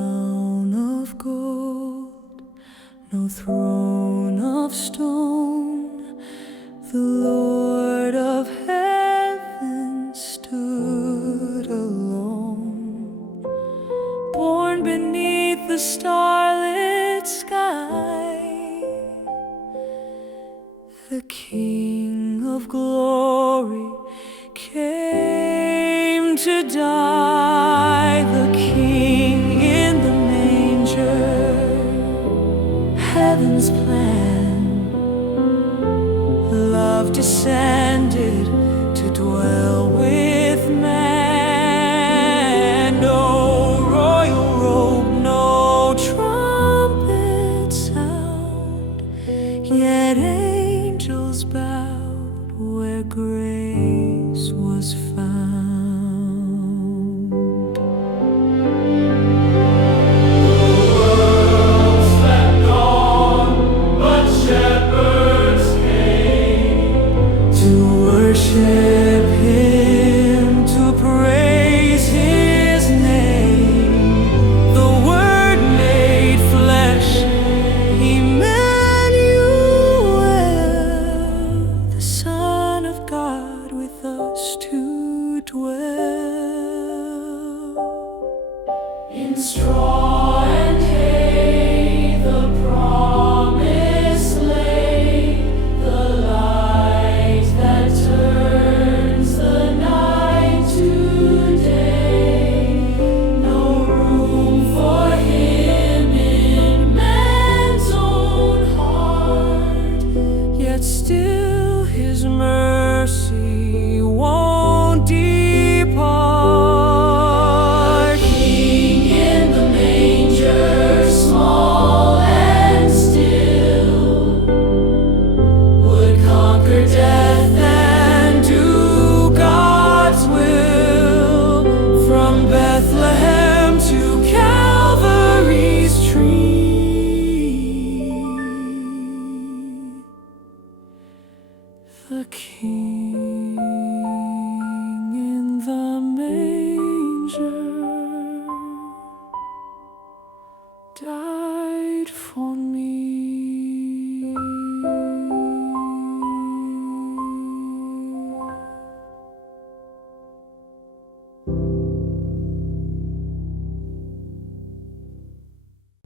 crown of gold, no throne of stone. The Lord of heaven stood alone, born beneath the starlit sky. The King of glory came to die, the King in the manger, heaven's plan. Love descended to dwell with man. No royal robe, no trumpet sound, yet angels bowed where grace was found. The world slept on, but shepherds came to worship Him, to praise His name. The Word made flesh, Emmanuel, the Son of God with us to dwell. in strong